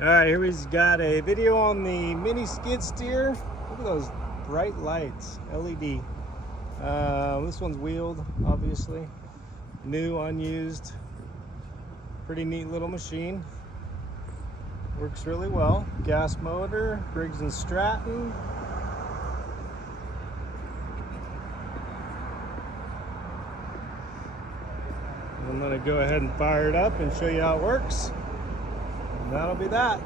All right, here we've got a video on the mini skid steer. Look at those bright lights, LED. This one's wheeled, obviously. New, unused. Pretty neat little machine. Works really well. Gas motor, Briggs & Stratton. I'm gonna go ahead and fire it up and show you how it works. And that'll be that.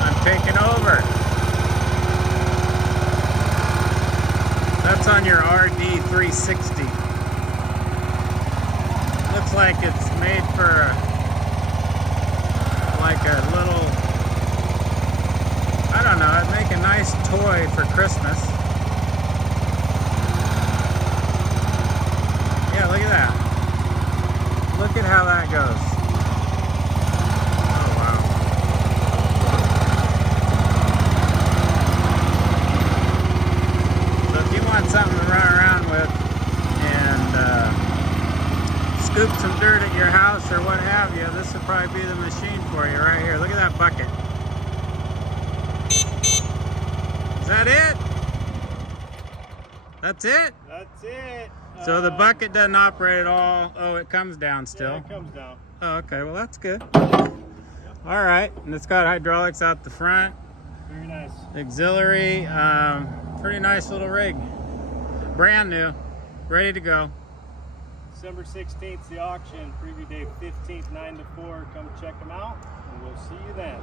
I'm taking over. That's on your RD360. Looks like it's made for like a little, I don't know, it'd make a nice toy for Christmas. Yeah, look at that. Look at how that goes. Oh, wow. So if you want something to run around with and scoop some dirt at your house or what have you, this would probably be the machine for you right here. Look at that bucket. Is that it? That's it? That's it. So the bucket doesn't operate at all. Oh, it comes down still. Yeah, it comes down. Oh, okay. Well, that's good. All right. And it's got hydraulics out the front. Very nice. Auxiliary. Pretty nice little rig. Brand new. Ready to go. December 16th, the auction. Preview day 15th, 9 to 4. Come check them out, and we'll see you then.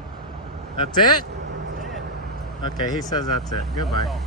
That's it? That's it. Okay, he says that's it. Goodbye. That's all.